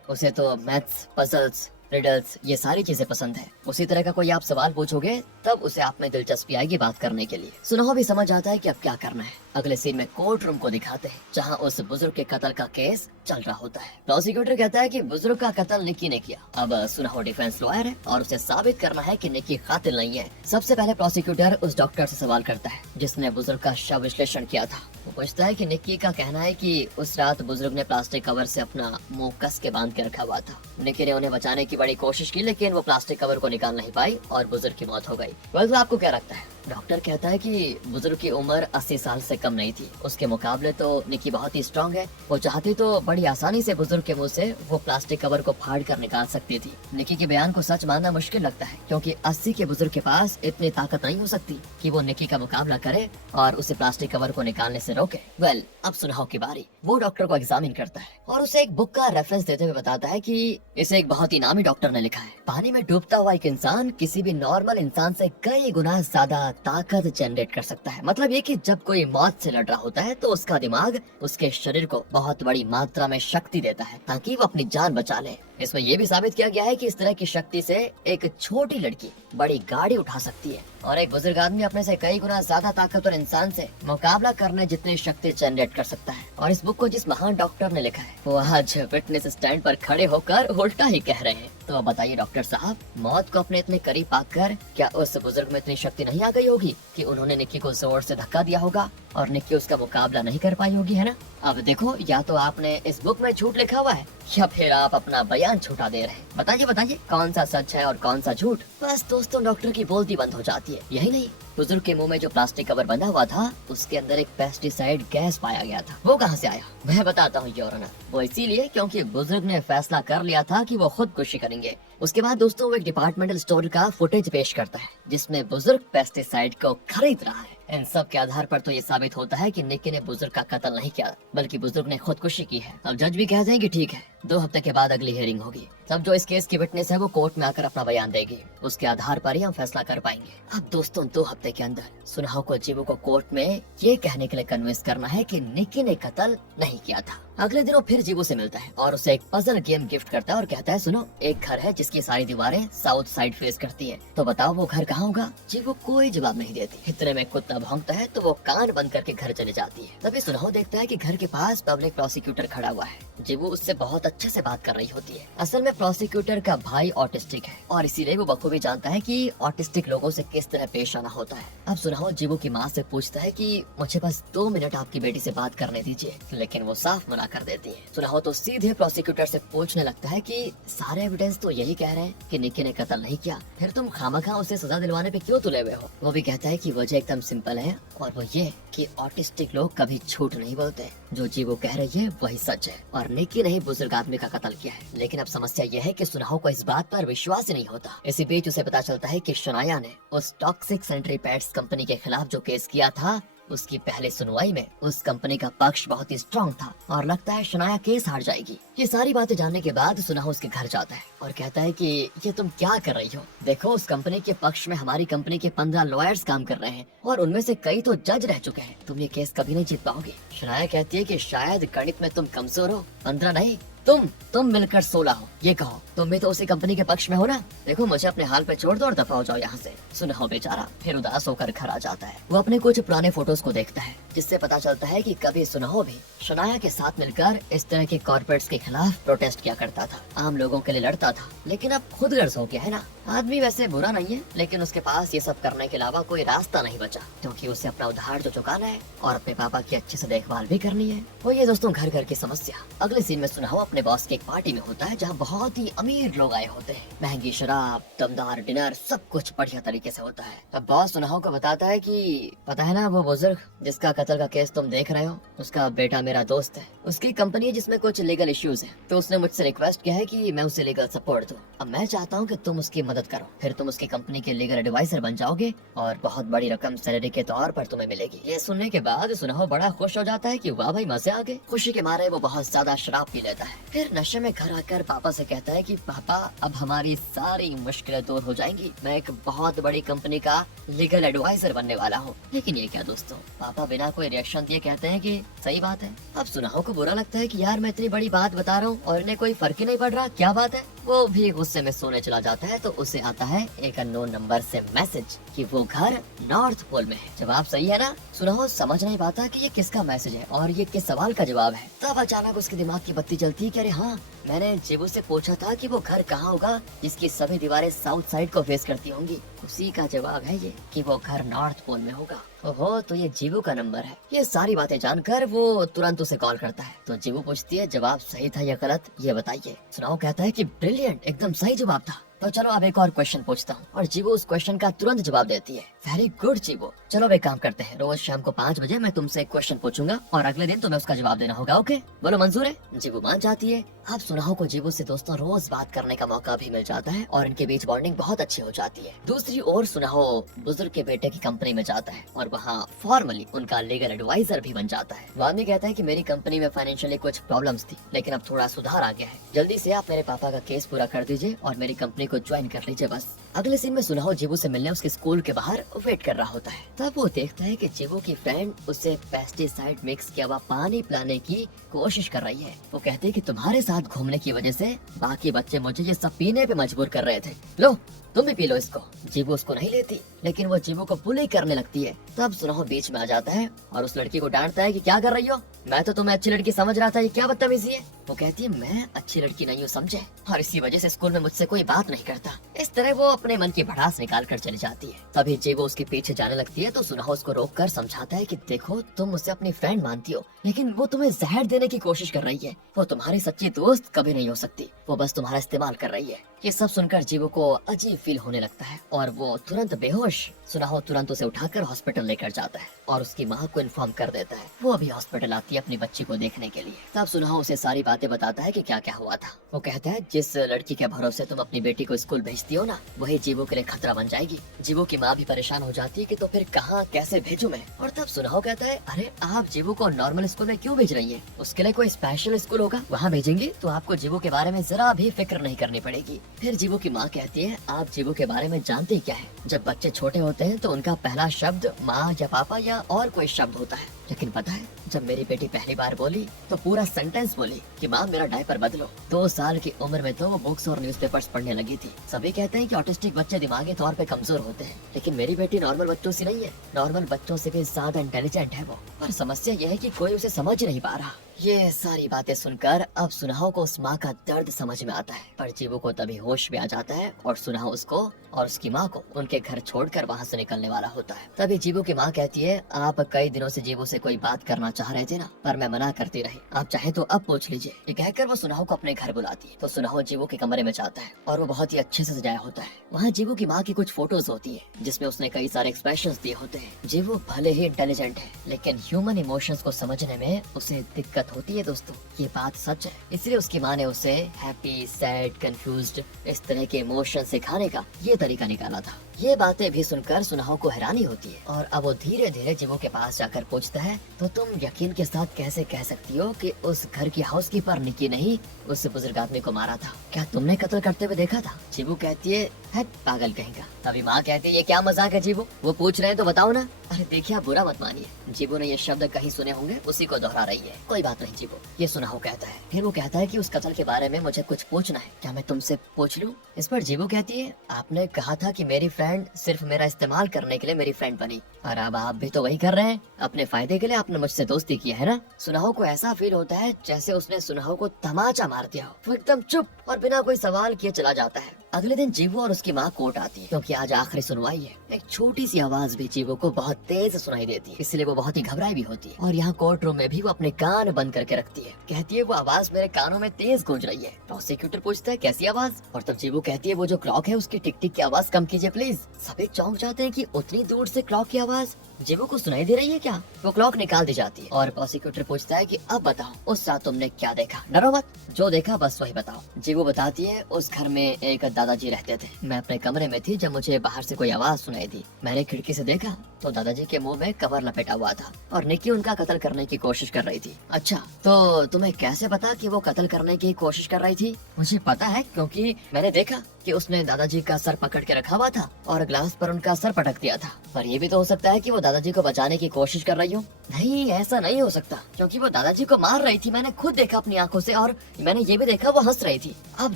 उसे तो मैथ्स, पजल्स, रिडल्स ये सारी चीजें पसंद है। उसी तरह का कोई आप सवाल पूछोगे तब उसे आप में दिलचस्पी आएगी बात करने के लिए। सुनाओ भी समझ आता है कि अब क्या करना है। अगले सीन में कोर्ट रूम को दिखाते हैं जहां उस बुजुर्ग के कत्ल का केस चल रहा होता है। प्रोसिक्यूटर कहता है कि बुजुर्ग का कत्ल निक्की ने किया। अब सुनाओ डिफेंस लॉयर है और उसे साबित करना है कि निक्की कातिल नहीं है। सबसे पहले प्रोसिक्यूटर उस डॉक्टर से सवाल करता है जिसने बुजुर्ग का शव विश्लेषण किया था। वो पूछता है कि निक्की का कहना है कि उस रात बुजुर्ग ने प्लास्टिक कवर से अपना मुंह कस के बांध के रखा हुआ था। निक्की ने उन्हें बचाने की बड़ी कोशिश की, लेकिन वो प्लास्टिक कवर को निकाल नहीं पाई और बुजुर्ग की मौत हो गई। वैसे आपको क्या लगता है? डॉक्टर कहता है कि बुजुर्ग की उम्र 80 साल से कम नहीं थी, उसके मुकाबले तो निक्की बहुत ही स्ट्रांग है। वो चाहती तो बड़ी आसानी से बुजुर्ग के मुंह से वो प्लास्टिक कवर को फाड़ कर निकाल सकती थी। निक्की के बयान को सच मानना मुश्किल लगता है क्योंकि 80 के बुजुर्ग के पास इतनी ताकत नहीं हो सकती कि वो निक्की का मुकाबला करे और उसे प्लास्टिक कवर को निकालने से रोके। वेल, अब सुनाओ की बारी। वो डॉक्टर को एग्जामिन करता है और उसे एक बुक का रेफरेंस देते हुए बताता है कि इसे एक बहुत ही नामी डॉक्टर ने लिखा है। पानी में डूबता हुआ एक इंसान किसी भी नॉर्मल इंसान से कई गुना ज्यादा ताकत जनरेट कर सकता है। मतलब ये कि जब कोई मौत से लड़ रहा होता है तो उसका दिमाग उसके शरीर को बहुत बड़ी मात्रा में शक्ति देता है ताकि वो अपनी जान बचा ले। इसमें यह भी साबित किया गया है कि इस तरह की शक्ति से एक छोटी लड़की बड़ी गाड़ी उठा सकती है और एक बुजुर्ग आदमी अपने से कई गुना ज्यादा ताकतवर इंसान से मुकाबला करने जितनी शक्ति जनरेट कर सकता है। और इस बुक को जिस महान डॉक्टर ने लिखा है वो आज विटनेस स्टैंड पर खड़े होकर उल्टा ही कह रहे हैं। तो बताइए डॉक्टर साहब, मौत को अपने इतने करीब पाकर क्या उस बुजुर्ग में इतनी शक्ति नहीं आ गई होगी कि उन्होंने निक्की को जोर से धक्का दिया होगा और निक्की उसका मुकाबला नहीं कर पाई होगी, है ना? अब देखो, या तो आपने इस बुक में झूठ लिखा हुआ है या फिर आप अपना बयान झूठा दे रहे हैं। बताइए बताइए कौन सा सच है और कौन सा झूठ। बस दोस्तों, डॉक्टर की बोलती बंद हो जाती है। यही नहीं, बुजुर्ग के मुंह में जो प्लास्टिक कवर बंधा हुआ था उसके अंदर एक पेस्टिसाइड गैस पाया गया था। वो कहाँ से आया? मैं बताता हूँ योर ऑनर। वो इसीलिए क्योंकि बुजुर्ग ने फैसला कर लिया था कि वो खुदकुशी करेंगे। उसके बाद दोस्तों वो एक डिपार्टमेंटल स्टोर का फुटेज पेश करता है जिसमें बुजुर्ग पेस्टिसाइड को खरीद रहा है। इन सब के आधार पर तो ये साबित होता है कि निक्की ने बुजुर्ग का कत्ल नहीं किया बल्कि बुजुर्ग ने खुदकुशी की है। अब जज भी कह देंगे ठीक है, 2 हफ्ते के बाद अगली हियरिंग होगी। तब जो इस केस की विटनेस है वो कोर्ट में आकर अपना बयान देगी। उसके आधार पर ही हम फैसला कर पाएंगे। अब दोस्तों 2 हफ्ते के अंदर सुनाहो को जीवू को कोर्ट में ये कहने के लिए कन्विंस करना है कि निक्की ने कत्ल नहीं किया था। अगले दिनों फिर जीवू से मिलता है और उसे एक पजल गेम गिफ्ट करता है और कहता है सुनो, एक घर है जिसकी सारी दीवारें साउथ साइड फेस करती है, तो बताओ वो घर कहाँ होगा? जीवू कोई जवाब नहीं देती। इतने में कुत्ता भौंकता है तो वो कान बंद करके घर चले जाती है। तभी सुनाहो देखता है कि घर के पास पब्लिक प्रोसिक्यूटर खड़ा हुआ है। जीवू उससे बहुत अच्छे से बात कर रही होती है। असल में प्रोसिक्यूटर का भाई ऑटिस्टिक है और इसीलिए वो बखूबी जानता है कि ऑटिस्टिक लोगों से किस तरह पेश आना होता है। अब सुनाहो जीवू की माँ से पूछता है कि मुझे बस 2 मिनट आपकी बेटी से बात करने दीजिए, लेकिन वो साफ मना कर देती है। सुनाहो तो सीधे प्रोसिक्यूटर से पूछने लगता है कि सारे एविडेंस तो यही कह रहे हैं कि निक्की ने कत्ल नहीं किया, फिर तुम खामखा उसे सजा दिलवाने पे क्यों तुले हुए हो? वो भी कहता है कि वजह एकदम सिंपल है और वो ये कि ऑटिस्टिक लोग कभी झूठ नहीं बोलते। जो जीवू कह रही है वही सच है और निक्की ने ही बुजुर्ग आदमी का कत्ल किया है। लेकिन अब समस्या यह है कि सुनाहो को इस बात पर विश्वास ही नहीं होता। इसी बीच उसे पता चलता है कि शनाया ने उस टॉक्सिक सेंट्री पैड्स कंपनी के खिलाफ जो केस किया था उसकी पहले सुनवाई में उस कंपनी का पक्ष बहुत ही स्ट्रॉन्ग था और लगता है शनाया केस हार जाएगी। ये सारी बातें जानने के बाद सुनाहो उसके घर जाता है और कहता है कि ये तुम क्या कर रही हो? देखो उस कंपनी के पक्ष में हमारी कंपनी के 15 लॉयर्स काम कर रहे हैं और उनमें से कई तो जज रह चुके हैं। तुम ये केस कभी नहीं जीत पाओगे। शनाया कहती है कि शायद गणित में तुम कमजोर हो, 15 नहीं तुम मिलकर 16 हो। ये कहो तुम भी तो उसी कंपनी के पक्ष में हो ना? देखो मुझे अपने हाल पे छोड़ दो और दफा हो जाओ यहाँ से। सुनाहो बेचारा फिर उदास होकर घर आ जाता है। वो अपने कुछ पुराने फोटोज को देखता है जिससे पता चलता है कि कभी सुनाहो भी शनाया के साथ मिलकर इस तरह के कॉर्पोरेट्स के खिलाफ प्रोटेस्ट किया करता था, आम लोगों के लिए लड़ता था। लेकिन अब खुद गर्ज हो गया है ना। आदमी वैसे बुरा नहीं है लेकिन उसके पास ये सब करने के अलावा कोई रास्ता नहीं बचा क्योंकि उसे अपना उधार जो चुकाना है और अपने पापा की अच्छे से देखभाल भी करनी है। वो ये दोस्तों घर घर की समस्या। अगले सीन में सुनाहो अपने बॉस की एक पार्टी में होता है जहाँ बहुत ही अमीर लोग आए होते हैं। महंगी शराब, दमदार डिनर, सब कुछ बढ़िया तरीके से होता है। अब बॉस सुनाहो को बताता है कि पता है ना वो बुजुर्ग जिसका कत्ल का केस तुम देख रहे हो, उसका बेटा मेरा दोस्त है। उसकी कंपनी है जिसमें कुछ लीगल इश्यूज है, तो उसने मुझसे रिक्वेस्ट किया है कि मैं उसे लीगल सपोर्ट दूं। अब मैं चाहता हूँ कि तुम उसकी मदद करो, फिर तुम उसकी कंपनी के लीगल एडवाइजर बन जाओगे और बहुत बड़ी रकम सैलरी के तौर पर तुम्हें मिलेगी। ये सुनने के बाद सुनाहो बड़ा खुश हो जाता है कि वाह भाई मजे आ गए। खुशी के मारे वो बहुत ज्यादा शराब पी लेता है। फिर नशे में घर आकर पापा से कहता है कि पापा अब हमारी सारी मुश्किलें दूर हो जाएंगी, मैं एक बहुत बड़ी कंपनी का लीगल एडवाइजर बनने वाला हूँ। लेकिन ये क्या दोस्तों, पापा बिना कोई रिएक्शन दिए कहते हैं कि सही बात है। अब सुनाहो को बुरा लगता है कि यार मैं इतनी बड़ी बात बता रहा हूँ और इन्हें कोई फर्क ही नहीं पड़ रहा, क्या बात है। वो भी गुस्से में सोने चला जाता है तो उसे आता है एक अननोन नंबर से मैसेज कि वो घर नॉर्थ पोल में है। जवाब सही है ना? सुनाहो समझ नहीं पाता कि ये किसका मैसेज है और ये किस सवाल का जवाब है। तब अचानक उसके दिमाग की बत्ती जलती है कि अरे हाँ, मैंने जीवू से पूछा था कि वो घर कहाँ होगा जिसकी सभी दीवारें साउथ साइड को फेस करती होंगी। उसी का जवाब है ये कि वो घर नॉर्थ पोल में होगा। ओहो, तो ये जीवू का नंबर है। ये सारी बातें जानकर वो तुरंत उसे कॉल करता है तो जीवू पूछती है जवाब सही था या गलत, ये बताइए। सुनाओ कहता है कि ब्रिलियंट, एकदम सही जवाब था। तो चलो अब एक और क्वेश्चन पूछता हूँ और जीवू उस क्वेश्चन का तुरंत जवाब देती है। वेरी गुड जीवू, चलो एक काम करते हैं, रोज शाम को 5 बजे मैं तुमसे एक क्वेश्चन पूछूंगा और अगले दिन तुम्हें उसका जवाब देना होगा। ओके बोलो मंजूर है? जीवू मान जाती है। अब सुनाहो को जीवू से दोस्तों रोज बात करने का मौका भी मिल जाता है और इनके बीच बॉन्डिंग बहुत अच्छी हो जाती है। दूसरी ओर सुनाहो बुजुर्ग के बेटे की कंपनी में जाता है और वहाँ फॉर्मली उनका लीगल एडवाइजर भी बन जाता है। बाद में कहता है कि मेरी कंपनी में फाइनेंशियली कुछ प्रॉब्लम्स थी लेकिन अब थोड़ा सुधार आ गया है, जल्दी से आप मेरे पापा का केस पूरा कर दीजिए और मेरी कंपनी को ज्वाइन कर लीजिए बस। अगले सीन में सुनाहो जीवू से मिलने उसके स्कूल के बाहर वेट कर रहा होता है। तब वो देखता है कि जीवू की फ्रेंड उसे पेस्टिसाइड मिक्स किया हुआ पानी पिलाने की कोशिश कर रही है। वो कहती है कि तुम्हारे साथ घूमने की वजह से बाकी बच्चे मुझे ये सब पीने पे मजबूर कर रहे थे, लो तुम भी पी लो इसको। जीवू उसको नहीं लेती लेकिन वो जीवू को बुली करने लगती है। तब सुनाहो बीच में आ जाता है और उस लड़की को डांटता है कि क्या कर रही हो, मैं तो तुम्हें अच्छी लड़की समझ रहा था, ये क्या बदतमीजी है। वो कहती है मैं अच्छी लड़की नहीं हूँ समझे, और इसी वजह से स्कूल में मुझसे कोई बात नहीं करता। इस तरह वो अपने मन की भड़ास निकाल कर चली जाती है। तभी जीवो उसके पीछे जाने लगती है तो सुनाहो उसको रोक कर समझाता है कि देखो तुम उसे अपनी फ्रेंड मानती हो, लेकिन वो तुम्हें जहर देने की कोशिश कर रही है। वो तुम्हारी सच्ची दोस्त कभी नहीं हो सकती, वो बस तुम्हारा इस्तेमाल कर रही है। ये सब सुनकर जीवो को अजीब फील होने लगता है और वो तुरंत बेहोश। सुनाहो तुरंत उसे उठाकर हॉस्पिटल लेकर जाता है और उसकी माँ को इन्फॉर्म कर देता है। वो अभी हॉस्पिटल आती है अपनी बच्ची को देखने के लिए। तब सुनाहो उसे सारी बातें बताता है कि क्या क्या हुआ था। वो कहता है जिस लड़की के भरोसे तुम अपनी बेटी को स्कूल भेजती हो ना, वही जीवो के लिए खतरा बन जाएगी। जीवो की माँ भी परेशान हो जाती है कि तो फिर कहाँ कैसे भेजूं मैं। और तब सुनाहो कहता है अरे आप जीवो को नॉर्मल स्कूल में क्यों भेज रही है, उसके लिए कोई स्पेशल स्कूल होगा, वहाँ भेजेंगे तो आपको जीवो के बारे में जरा भी फिक्र नहीं करनी पड़ेगी। फिर जीवो की माँ कहती है आप जीवो के बारे में जानते ही क्या है, जब बच्चे छोटे होते हैं तो उनका पहला शब्द माँ या पापा या और कोई शब्द होता है, लेकिन पता है जब मेरी बेटी पहली बार बोली तो पूरा सेंटेंस बोली कि माँ मेरा डायपर बदलो। 2 साल की उम्र में तो वो बुक्स और न्यूज़पेपर्स पढ़ने लगी थी। सभी कहते हैं कि ऑटिस्टिक बच्चे दिमागी तौर पे कमजोर होते हैं, लेकिन मेरी बेटी नॉर्मल बच्चों से नहीं है, नॉर्मल बच्चों से भी ज्यादा इंटेलिजेंट है वो। पर समस्या ये है कि कोई उसे समझ नहीं पा रहा। ये सारी बातें सुनकर अब सुनाहो को उस माँ का दर्द समझ में आता है, पर जीवो को तभी होश में आ जाता है और सुनाहो उसको और उसकी माँ को उनके घर छोड़कर वहाँ से निकलने वाला होता है। तभी जीवो की माँ कहती है आप कई दिनों से जीवो से कोई बात करना चाह रहे थे ना, पर मैं मना करती रही, आप चाहे तो अब पूछ लीजिए। ये कहकर वो सुनाहो को अपने घर बुलाती है। तो सुनाहो जीवो के कमरे में जाता है और वो बहुत ही अच्छे से सजाया होता है। वहाँ जीवो की माँ की कुछ फोटोज होती है जिसमें उसने कई सारे एक्सप्रेशंस दिए होते हैं। जीवो भले ही इंटेलिजेंट है, लेकिन ह्यूमन इमोशंस को समझने में उसे दिक्कत होती है दोस्तों, ये बात सच है। इसलिए उसकी माँ ने उसे हैप्पी, सैड, कंफ्यूज्ड इस तरह के इमोशन सिखाने का ये तरीका निकाला था। ये बातें भी सुनकर सुनाहो को हैरानी होती है और अब वो धीरे धीरे जीवो के पास जाकर पूछता है तो तुम यकीन के साथ कैसे कह सकती हो कि उस घर की हाउसकीपर निकी नहीं उस बुजुर्ग आदमी को मारा था, क्या तुमने कत्ल करते हुए देखा था? जीवो कहती है पागल कहेगा। तभी माँ कहती है ये क्या मजाक है जीवो, वो पूछ रहे हैं तो बताओ ना। अरे देखिए आप बुरा मत मानिए, जीवो ने ये शब्द कहीं सुने होंगे, उसी को दोहरा रही है। कोई बात नहीं जीवो, ये सुनाहो कहता है। फिर वो कहता है कि उस कत्ल के बारे में मुझे कुछ पूछना है, क्या मैं तुमसे पूछ लूं? इस पर जीवो कहती है आपने कहा था कि मेरी फ्रेंड सिर्फ मेरा इस्तेमाल करने के लिए मेरी फ्रेंड बनी, और अब आप भी तो वही कर रहे हैं, अपने फायदे के लिए आपने मुझसे दोस्ती की है ना। सुनाहो को ऐसा फील होता है जैसे उसने सुनाहो को तमाचा मार दिया हो। वो एकदम चुप और बिना कोई सवाल किए चला जाता है। अगले दिन जीवो और उसकी माँ कोर्ट आती है क्योंकि आज आखिरी सुनवाई है। एक छोटी सी आवाज भी जीवो को बहुत तेज सुनाई देती है, इसलिए वो बहुत ही घबराई भी होती है। और यहाँ कोर्ट रूम में भी वो अपने कान बंद करके रखती है। कहती है वो आवाज मेरे कानों में तेज गूंज रही है। प्रोसिक्यूटर पूछता है कैसी आवाज, और तब जीवो कहती है वो जो क्लॉक है उसकी टिक टिक की आवाज कम कीजिए प्लीज। सभी चौंक जाते हैं कि उतनी दूर से क्लॉक की आवाज जीवो को सुनाई दे रही है क्या। वो क्लॉक निकाल दी जाती है और प्रोसिक्यूटर पूछता है कि अब बताओ उस रात तुमने क्या देखा, डरो मत, जो देखा बस वही बताओ। जीवो बताती है उस घर में एक दादाजी रहते थे, मैं अपने कमरे में थी जब मुझे बाहर से कोई आवाज सुनाई दी। मैंने खिड़की से देखा तो दादाजी के मुंह में कवर लपेटा हुआ था और निक्की उनका कत्ल करने की कोशिश कर रही थी। अच्छा, तो तुम्हें कैसे पता कि वो कत्ल करने की कोशिश कर रही थी? मुझे पता है क्योंकि मैंने देखा कि उसने दादाजी का सर पकड़ के रखा हुआ था और ग्लास पर उनका सर पटक दिया था। पर ये भी तो हो सकता है कि वो दादाजी को बचाने की कोशिश कर रही हो। नहीं, ऐसा नहीं हो सकता क्योंकि वो दादाजी को मार रही थी, मैंने खुद देखा अपनी आंखों से, और मैंने ये भी देखा वो हंस रही थी। अब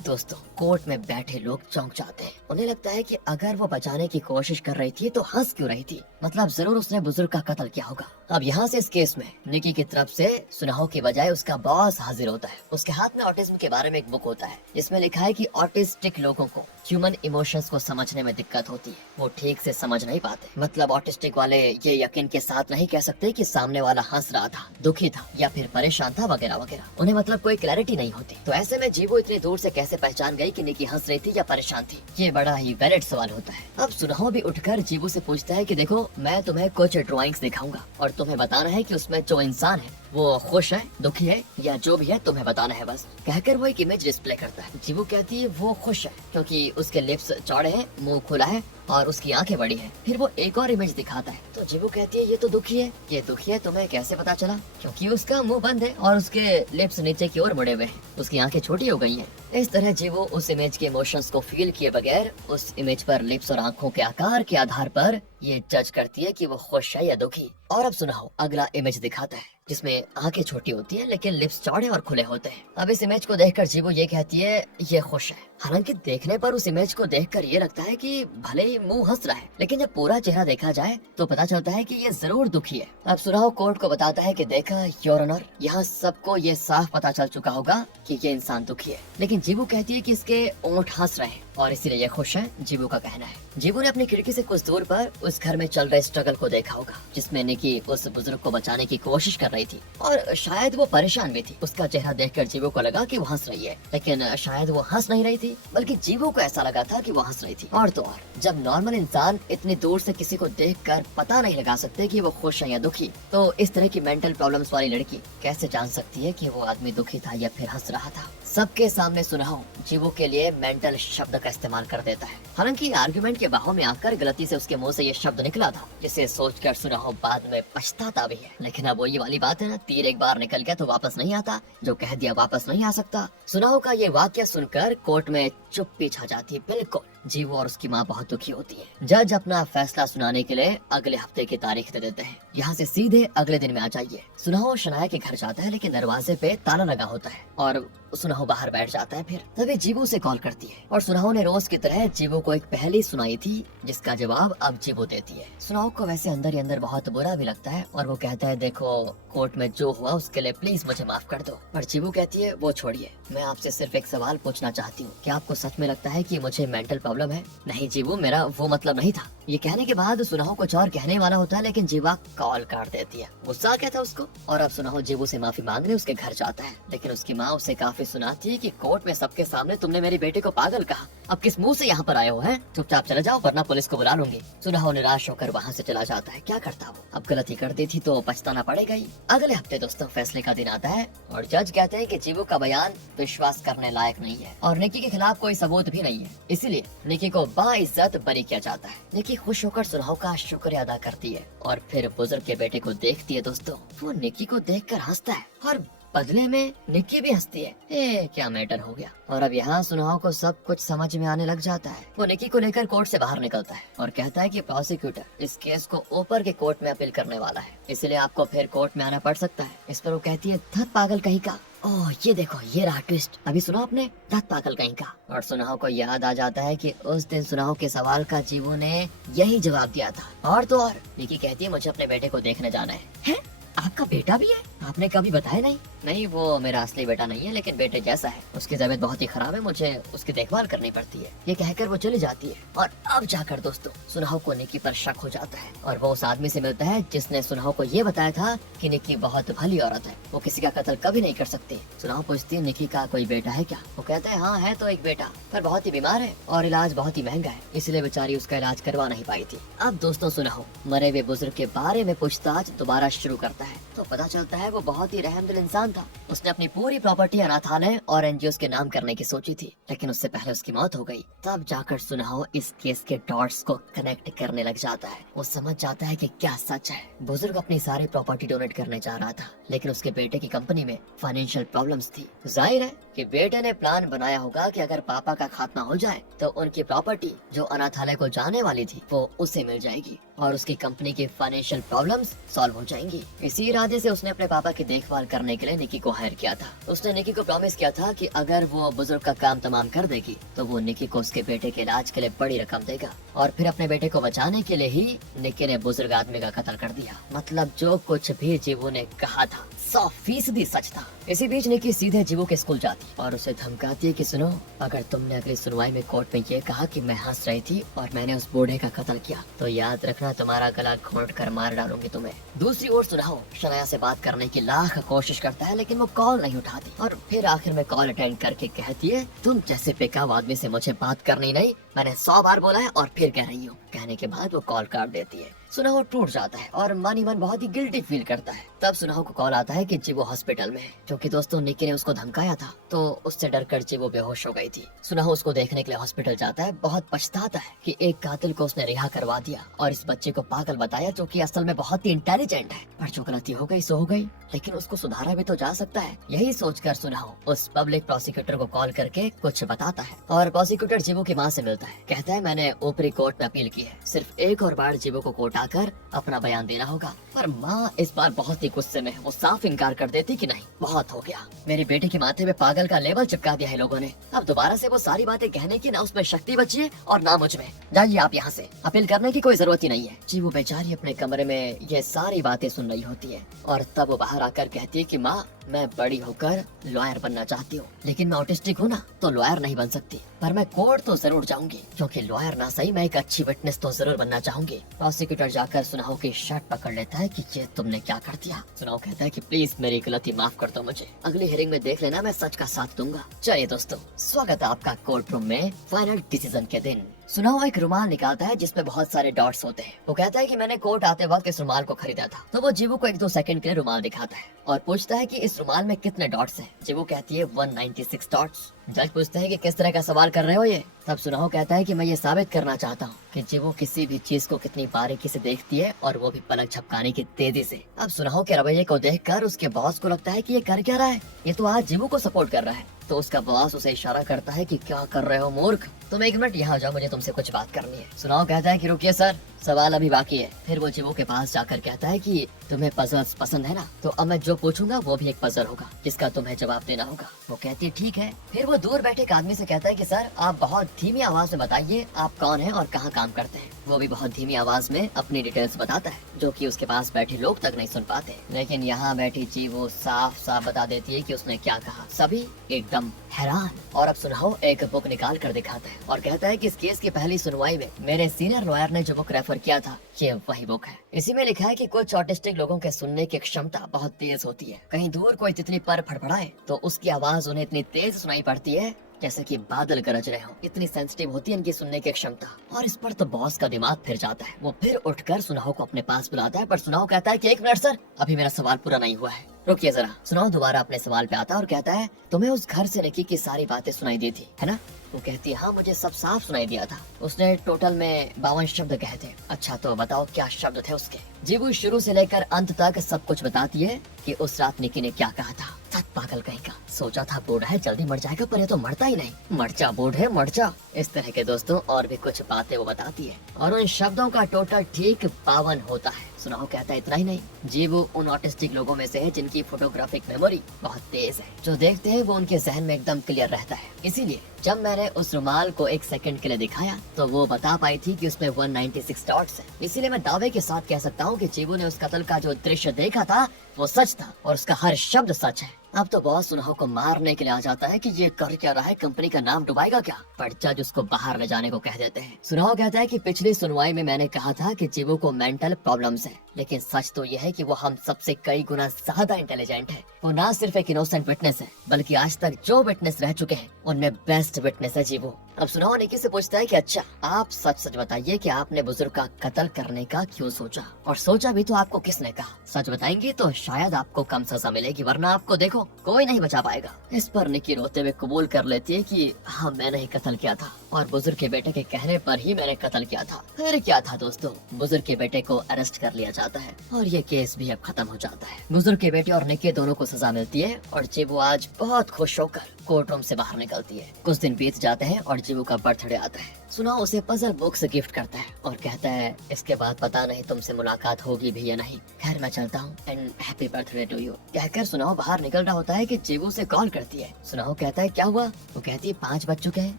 दोस्तों कोर्ट में बैठे लोग चौंक जाते हैं। उन्हें लगता है कि अगर वो बचाने की कोशिश कर रही थी तो हंस क्यों रही थी, मतलब जरूर उसने बुजुर्ग का कत्ल किया होगा। अब यहाँ से इस केस में निकी की तरफ से सुनाहो की बजाय उसका बॉस हाजिर होता है। उसके हाथ में ऑटिज्म के बारे में एक बुक होता है जिसमें लिखा है कि ऑटिस्टिक लोगों को ह्यूमन इमोशंस को समझने में दिक्कत होती है, वो ठीक से समझ नहीं पाते। मतलब ऑटिस्टिक वाले ये यकीन के साथ नहीं कह सकते कि सामने वाला हंस रहा था, दुखी था या फिर परेशान था वगैरह वगैरह। उन्हें मतलब कोई क्लैरिटी नहीं होती। तो ऐसे में जीवो इतनी दूर से कैसे पहचान गई कि निकी हंस रही थी या परेशान थी? ये बड़ा ही वैलिड सवाल होता है। अब सुनाहो भी उठकर जीवो से पूछता है कि देखो मैं तुम्हें कुछ ड्राइंग्स दिखाऊंगा और तुम्हें बताना है कि उसमें जो इंसान है वो खुश है, दुखी है या जो भी है, तुम्हें बताना है बस। कहकर वो एक इमेज डिस्प्ले करता है। जीवो कहती है वो खुश है क्योंकि उसके लिप्स चौड़े हैं, मुंह खुला है और उसकी आंखें बड़ी हैं। फिर वो एक और इमेज दिखाता है तो जीवो कहती है ये तो दुखी है। ये दुखी है तुम्हें कैसे पता चला? क्योंकि उसका मुंह बंद है और उसके लिप्स नीचे की ओर मुड़े हुए हैं, उसकी आंखें छोटी हो गई हैं। इस तरह जीवो उस इमेज के इमोशंस को फील किए बगैर उस इमेज पर लिप्स और आंखों के आकार के आधार पर ये जज करती है कि वो खुश है या दुखी। और अब सुनाओ अगला इमेज दिखाता है जिसमें आंखें छोटी होती है लेकिन लिप्स चौड़े और खुले होते हैं। अब इस इमेज को देखकर जीवो ये कहती है ये खुश है। हालांकि देखने पर उस इमेज को देखकर ये लगता है कि भले ही मुंह हंस रहा है, लेकिन जब पूरा चेहरा देखा जाए तो पता चलता है कि ये जरूर दुखी है। अब सुनाओ कोर्ट को बताता है कि देखा योर ऑनर, यहाँ सबको ये साफ पता चल चुका होगा कि ये इंसान दुखी है, लेकिन जीवू कहती है कि इसके ओंठ हंस रहे हैं और इसीलिए ये खुश है। जीवू का कहना है जीवू ने अपनी खिड़की से कुछ दूर पर उस घर में चल रहे स्ट्रगल को देखा होगा, जिसमें निकी उस बुजुर्ग को बचाने की कोशिश कर रही थी और शायद वो परेशान भी थी। उसका चेहरा देखकर जीवू को लगा कि वो हंस रही है, लेकिन शायद वो हंस नहीं रही थी, बल्कि जीवू को ऐसा लगा था कि वो हंस रही थी। और तो और जब नॉर्मल इंसान इतनी दूर से किसी को देखकर पता नहीं लगा सकते कि वो खुश है या दुखी, तो इस तरह की मेंटल प्रॉब्लम्स वाली लड़की कैसे जान सकती है कि वो आदमी दुखी था या फिर हंस रहा था। सबके सामने सुनाओ जीवू के लिए मेंटल शब्द का इस्तेमाल कर देता है। हालांकि आर्गुमेंट के बाहों में आकर गलती से उसके मुंह से ये शब्द निकला था, जिसे सोचकर सुनाओ बाद में पछताता भी है। लेकिन अब वो ये वाली बात है ना, तीर एक बार निकल गया तो वापस नहीं आता, जो कह दिया वापस नहीं आ सकता। सुनाओ का ये वाक्य सुनकर कोर्ट में चुप्पी छा जाती है। बिल्कुल जीवू और उसकी माँ बहुत दुखी होती है। जज अपना फैसला सुनाने के लिए अगले हफ्ते की तारीख दे देते हैं। यहाँ से सीधे अगले दिन में आ जाइए। सुनाओ शनाया के घर जाता है, लेकिन दरवाजे पे ताला लगा होता है और सुनाओ बाहर बैठ जाता है। फिर तभी जीवू से कॉल करती है और सुनाओ ने रोज की तरह जीवू को एक पहेली सुनाई थी, जिसका जवाब अब जीवू देती है। सुनाओ को वैसे अंदर ही अंदर बहुत बुरा भी लगता है और वो कहता है देखो कोर्ट में जो हुआ उसके लिए प्लीज मुझे माफ कर दो। पर जीवू कहती है वो छोड़िए, मैं आपसे सिर्फ एक सवाल पूछना चाहती हूँ, क्या आपको सच में लगता है कि मुझे मेंटल प्रॉब्लम है? नहीं जीवू, मेरा वो मतलब नहीं था। ये कहने के बाद सुनाओ कुछ और कहने वाला होता है, लेकिन जीवा कॉल काट देती है। गुस्सा क्या था उसको। और अब सुनाओ जीवू से माफी मांगने उसके घर जाता है, लेकिन उसकी माँ उसे काफी सुनाती है कि कोर्ट में सबके सामने तुमने मेरी बेटे को पागल कहा, अब किस मुंह से यहाँ पर आए हो हैं? चुपचाप चले जाओ वरना पुलिस को बुला लूंगी। सुनाओ निराश होकर वहाँ से चला जाता है। क्या करता वो, अब गलती कर दी थी तो पछताना पड़ेगा ही। अगले हफ्ते दोस्तों फैसले का दिन आता है और जज कहते हैं कि जीवू का बयान विश्वास करने लायक नहीं है और निकी के खिलाफ कोई सबूत भी नहीं है, इसीलिए निकी को बाइज्जत बरी किया जाता है। निकी खुश होकर सुनाओ का शुक्रिया अदा करती है और फिर बुजुर्ग के बेटे को देखती है। दोस्तों वो निकी को देखकर हंसता है और बदले में निक्की भी हंसती है। क्या मैटर हो गया। और अब यहाँ सुनाओ को सब कुछ समझ में आने लग जाता है। वो निक्की को लेकर कोर्ट से बाहर निकलता है और कहता है कि प्रोसिक्यूटर इस केस को ऊपर के कोर्ट में अपील करने वाला है, इसलिए आपको फिर कोर्ट में आना पड़ सकता है। इस पर वो कहती है धत पागल कहीं का। ओह ये देखो ये रहा ट्विस्ट, अभी सुनो आपने, धत पागल कहीं का। और सुनाओ को याद आ जाता है कि उस दिन सुनाओ के सवाल का जीवू ने यही जवाब दिया था। और तो और निक्की कहती है मुझे अपने बेटे को देखने जाना है? आपका बेटा भी है? आपने कभी बताया नहीं। नहीं वो मेरा असली बेटा नहीं है, लेकिन बेटे जैसा है। उसकी तबीयत बहुत ही खराब है, मुझे उसकी देखभाल करनी पड़ती है। ये कहकर वो चली जाती है। और अब जाकर दोस्तों सुनाओ को निक्की पर शक हो जाता है और वो उस आदमी से मिलता है जिसने सुनाओ को ये बताया था कि निक्की बहुत भली औरत है, वो किसी का कत्ल कभी नहीं कर सकती। सुनाओ पूछती है निक्की का कोई बेटा है क्या? वो कहता है हाँ है तो एक बेटा, पर बहुत ही बीमार है और इलाज बहुत ही महंगा है, इसलिए बेचारी उसका इलाज करवा नहीं पाई थी। अब दोस्तों सुनाओ मरे हुए बुजुर्ग के बारे में पूछताछ दोबारा शुरू करता है तो पता चलता है वो बहुत ही रहमदिल इंसान था। उसने अपनी पूरी प्रॉपर्टी अनाथालय और एनजीओ के नाम करने की सोची थी, लेकिन उससे पहले उसकी मौत हो गई। तब जाकर सुनाओ इस केस के डॉट्स को कनेक्ट करने लग जाता है। वो समझ जाता है कि क्या सच है। बुजुर्ग अपनी सारी प्रॉपर्टी डोनेट करने जा रहा था, लेकिन उसके बेटे की कंपनी में फाइनेंशियल प्रॉब्लम्स थी। जाहिर है कि बेटे ने प्लान बनाया होगा कि अगर पापा का खात्मा हो जाए तो उनकी प्रॉपर्टी जो अनाथालय को जाने वाली थी वो उसे मिल जाएगी और उसकी कंपनी की फाइनेंशियल प्रॉब्लम्स सॉल्व हो जाएंगी। इसी इरादे से उसने अपने पापा की देखभाल करने के लिए निकी को हायर किया था। उसने निकी को प्रॉमिस किया था कि अगर वो बुजुर्ग का काम तमाम कर देगी तो वो निकी को उसके बेटे के इलाज के लिए बड़ी रकम देगा। और फिर अपने बेटे को बचाने के लिए ही निकी ने बुजुर्ग आदमी का कत्ल कर दिया। मतलब जो कुछ भी जीवू ने कहा था 100% सच था। इसी बीच निकी सीधे जीवू के स्कूल जाती और उसे धमकाती है कि सुनो अगर तुमने अगली सुनवाई में कोर्ट में ये कहा कि मैं हंस रही थी और मैंने उस बूढ़े का कत्ल किया तो याद रखना तुम्हारा गला घोंट कर मार डालूंगी तुम्हें। दूसरी ओर सुनाओ शनाया से बात करने की लाख कोशिश करता है, लेकिन वो कॉल नहीं उठाती और फिर आखिर में कॉल अटेंड करके कहती है तुम जैसे बेकाब आदमी से मुझे बात करनी नहीं, मैंने 100 बार बोला है और फिर कह रही हूँ। कहने के बाद वो कॉल काट देती है। सुनाओ टूट जाता है और मन ही मन बहुत ही गिल्टी फील करता है। तब सुनाओ को कॉल आता है कि जीवो हॉस्पिटल में है, क्योंकि दोस्तों निकी ने उसको धमकाया था तो उससे डरकर जीवो बेहोश हो गई थी। सुनाओ उसको देखने के लिए हॉस्पिटल जाता है। बहुत पछताता है कि एक कातिल को उसने रिहा करवा दिया और इस बच्चे को पागल बताया जो कि असल में बहुत ही इंटेलिजेंट है। पर जो गलती हो गई सो हो गई, लेकिन उसको सुधारा भी तो जा सकता है। यही सोचकर सुनाओ उस पब्लिक प्रोसिक्यूटर को कॉल करके कुछ बताता है और प्रोसिक्यूटर जीवो की माँ से मिलता है। कहता है मैंने ऊपरी कोर्ट में अपील की है, सिर्फ एक और बार जीवो को कोर्ट हटाकर अपना बयान देना होगा। पर माँ इस बार बहुत ही गुस्से में है, वो साफ इनकार कर देती कि नहीं, बहुत हो गया, मेरी बेटी के माथे पे पागल का लेबल चिपका दिया है लोगों ने। अब दोबारा से वो सारी बातें कहने की ना उसमें शक्ति बची है और ना मुझ में। जाइए आप यहाँ से, अपील करने की कोई जरूरत ही नहीं है। जी वो बेचारी अपने कमरे में ये सारी बातें सुन रही होती है और तब वो बाहर आकर कहती है कि माँ मैं बड़ी होकर लॉयर बनना चाहती हूँ, लेकिन मैं ऑटिस्टिक हूँ ना तो लॉयर नहीं बन सकती, पर मैं कोर्ट तो जरूर जाऊंगी, क्योंकि लॉयर ना सही मैं एक अच्छी विटनेस तो जरूर बनना चाहूंगी। प्रोसिक्यूटर जाकर सुनाओ की शर्ट पकड़ लेता है कि ये तुमने क्या कर दिया। सुनाओ कहता है कि प्लीज मेरी गलती माफ कर दो मुझे, अगली हियरिंग में देख लेना, मैं सच का साथ दूंगा। चलिए दोस्तों, स्वागत है आपका कोर्ट रूम में फाइनल डिसीजन के दिन। सुनाओ एक रुमाल निकालता है जिसमें बहुत सारे डॉट्स होते हैं। वो कहता है कि मैंने कोर्ट आते वक्त इस रुमाल को खरीदा था। तो वो जीवू को 1-2 सेकंड के लिए रुमाल दिखाता है और पूछता है कि इस रुमाल में कितने डॉट्स हैं। जीवू कहती है 196 डॉट्स। जज पूछता है कि किस तरह का सवाल कर रहे हो ये। तब सुनाओ कहता है कि मैं ये साबित करना चाहता हूँ कि जीवू किसी भी चीज को कितनी बारीकी से देखती है और वो भी पलक झपकाने की तेजी से। अब सुनाओ के रवैये को देखकर उसके बॉस को लगता है कि ये कर क्या रहा है, ये तो आज जीवू को सपोर्ट कर रहा है। तो उसका बॉस उसे इशारा करता है कि क्या कर रहे हो मूर्ख, तुम 1 मिनट यहाँ जाओ, मुझे तुमसे कुछ बात करनी है। सुनाओ कहता है कि रुकिए सर, सवाल अभी बाकी है। फिर वो जीवू के पास जाकर कहता है कि तुम्हें पजल्स पसंद है ना, तो अब मैं जो पूछूंगा वो भी एक पजल होगा जिसका तुम्हें जवाब देना होगा। वो कहती है ठीक है। फिर वो दूर बैठे एक आदमी से कहता है कि सर आप बहुत धीमी आवाज में बताइए आप कौन है और कहाँ काम करते हैं। वो भी बहुत धीमी आवाज में अपनी डिटेल्स बताता है, जो कि उसके पास बैठे लोग तक नहीं सुन पाते। लेकिन यहाँ बैठी जीवू साफ साफ बता देती है कि उसने क्या कहा। सभी एकदम हैरान। और अब सुनाओ एक बुक निकाल कर दिखाता है और कहता है कि इस केस की पहली सुनवाई में मेरे सीनियर लॉयर ने जो बुक रेफर किया था ये वही बुक है। इसी में लिखा है कि कुछ ऑटिस्टिक लोगों के सुनने की क्षमता बहुत तेज होती है। कहीं दूर कोई तितली पर फड़फड़ाए तो उसकी आवाज उन्हें इतनी तेज सुनाई पड़ती है जैसे कि बादल गरज रहे हो। इतनी सेंसिटिव होती है इनकी सुनने की क्षमता। और इस पर तो बॉस का दिमाग फिर जाता है। वो फिर उठकर सुनाओ को अपने पास बुलाता है, पर सुनाओ कहता है कि 1 मिनट सर, अभी मेरा सवाल पूरा नहीं हुआ है, रुकिए जरा। सुनाओ दोबारा अपने सवाल पे आता है और कहता है तुम्हें उस घर से निकी की सारी बातें सुनाई दी थी है ना। वो कहती है हाँ मुझे सब साफ सुनाई दिया था, उसने टोटल में 52 शब्द कहे थे। अच्छा तो बताओ क्या शब्द थे उसके। जीवू शुरू से लेकर अंत तक सब कुछ बताती है कि उस रात निकी ने क्या कहा था। सत पागल कहीं का, सोचा था बूढ़ा है जल्दी मर जाएगा, पर ये तो मरता ही नहीं, मर जा बूढ़े मर जा। इस तरह के दोस्तों और भी कुछ बातें वो बताती है और उन शब्दों का टोटल ठीक 52 होता है। सुनाओ कहता है इतना ही नहीं, जीवू उन ऑटिस्टिक लोगों में से है जिनकी फोटोग्राफिक मेमोरी बहुत तेज है, जो देखते हैं वो उनके जहन में एकदम क्लियर रहता है। इसीलिए जब मैंने उस रुमाल को 1 सेकंड के लिए दिखाया तो वो बता पाई थी कि उसमें 196 डॉट्स है। इसीलिए मैं दावे के साथ कह सकता हूँ कि जीवू ने उस कत्ल का जो दृश्य देखा था वो सच था और उसका हर शब्द सच है। अब तो बॉस सुनाओ को मारने के लिए आ जाता है कि ये कर क्या रहा है, कंपनी का नाम डुबाएगा क्या। पर जज उसको बाहर ले जाने को कह देते हैं। सुनाओ कहता है कि पिछली सुनवाई में मैंने कहा था कि जीवू को मेंटल प्रॉब्लम्स है, लेकिन सच तो यह है कि वो हम सबसे कई गुना ज्यादा इंटेलिजेंट है। वो ना सिर्फ एक इनोसेंट विटनेस है बल्कि आज तक जो विटनेस रह चुके हैं उनमें बेस्ट विटनेस है जीवू। अब सुनाओ निकी से पूछता है कि अच्छा आप सच सच बताइए कि आपने बुजुर्ग का कत्ल करने का क्यों सोचा, और सोचा भी तो आपको किसने कहा। सच बताएंगे तो शायद आपको कम सजा मिलेगी, वरना आपको देखो कोई नहीं बचा पाएगा। इस पर निकी रोते हुए कबूल कर लेती है कि हाँ मैंने ही कत्ल किया था और बुजुर्ग के बेटे के कहने पर ही मैंने कत्ल किया था। फिर क्या था दोस्तों, बुजुर्ग के बेटे को अरेस्ट कर लिया जाता है और ये केस भी अब खत्म हो जाता है। बुजुर्ग के बेटे और निकी दोनों को सजा मिलती है और जीवू आज बहुत खुश होकर कोर्ट रूम से बाहर निकलती है। कुछ दिन बीत जाते हैं और जीवू का बर्थडे आता है। सुनाओ उसे पजल बुक्स गिफ्ट करता है और कहता है इसके बाद पता नहीं तुमसे मुलाकात होगी भी या नहीं, खैर मैं चलता हूँ and happy birthday to you. कहकर सुनाओ बाहर निकल रहा होता है कि जीवू से कॉल करती है। सुनाओ कहता है क्या हुआ। वो कहती है 5 बज चुके हैं,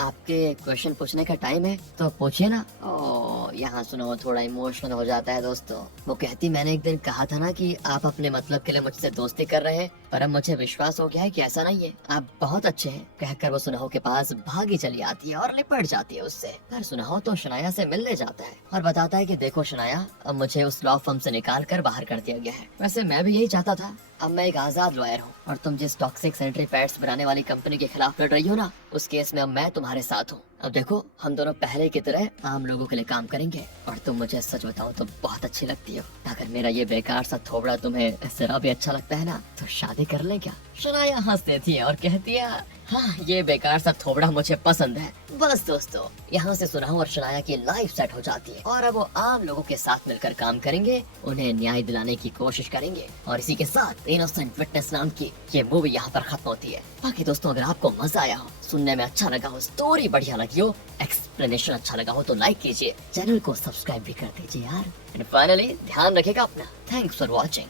आपके क्वेश्चन पूछने का टाइम है तो पूछिए ना। यहाँ सुनाओ थोड़ा इमोशनल हो जाता है दोस्तों। वो कहती मैंने एक दिन कहा था ना कि आप अपने मतलब के लिए मुझसे दोस्ती कर रहे हैं, पर अब मुझे विश्वास हो गया है कि ऐसा नहीं है, आप बहुत अच्छे हैं। कहकर वो सुनाओ के पास भागी चली आती है और लिपट जाती है उससे। पर सुनाओ तो शनाया से मिलने जाता है और बताता है कि देखो शनाया, अब मुझे उस लॉ फर्म से निकाल कर बाहर कर दिया गया है। वैसे मैं भी यही चाहता था, अब मैं एक आजाद लॉयर हूँ और तुम जिस टॉक्सिक सैनिटरी पैड्स बनाने वाली कंपनी के खिलाफ लड़ रही हो ना, उस केस में अब मैं तुम्हारे साथ हूँ। अब देखो हम दोनों पहले की तरह आम लोगों के लिए काम करेंगे और तुम मुझे सच बताओ तो बहुत अच्छी लगती हो। अगर मेरा ये बेकार सा थोबड़ा तुम्हें जरा भी अच्छा लगता है ना तो शादी कर ले क्या। शनाया हंस देती है और कहती है हाँ ये बेकार सा थोबड़ा मुझे पसंद है। बस दोस्तों यहाँ से सुनाओ और शनाया की लाइफ सेट हो जाती है और अब वो आम लोगों के साथ मिलकर काम करेंगे, उन्हें न्याय दिलाने की कोशिश करेंगे। और इसी के साथ इनोसेंट विटनेस नाम की ये मूवी यहाँ पर खत्म होती है। बाकी दोस्तों अगर आपको मजा आया हो, सुनने में अच्छा लगा हो, स्टोरी बढ़िया लगी हो, एक्सप्लेनेशन अच्छा लगा हो तो लाइक कीजिए, चैनल को सब्सक्राइब भी कर दीजिए यार। एंड फाइनली ध्यान रखिएगा अपना। Thanks for watching.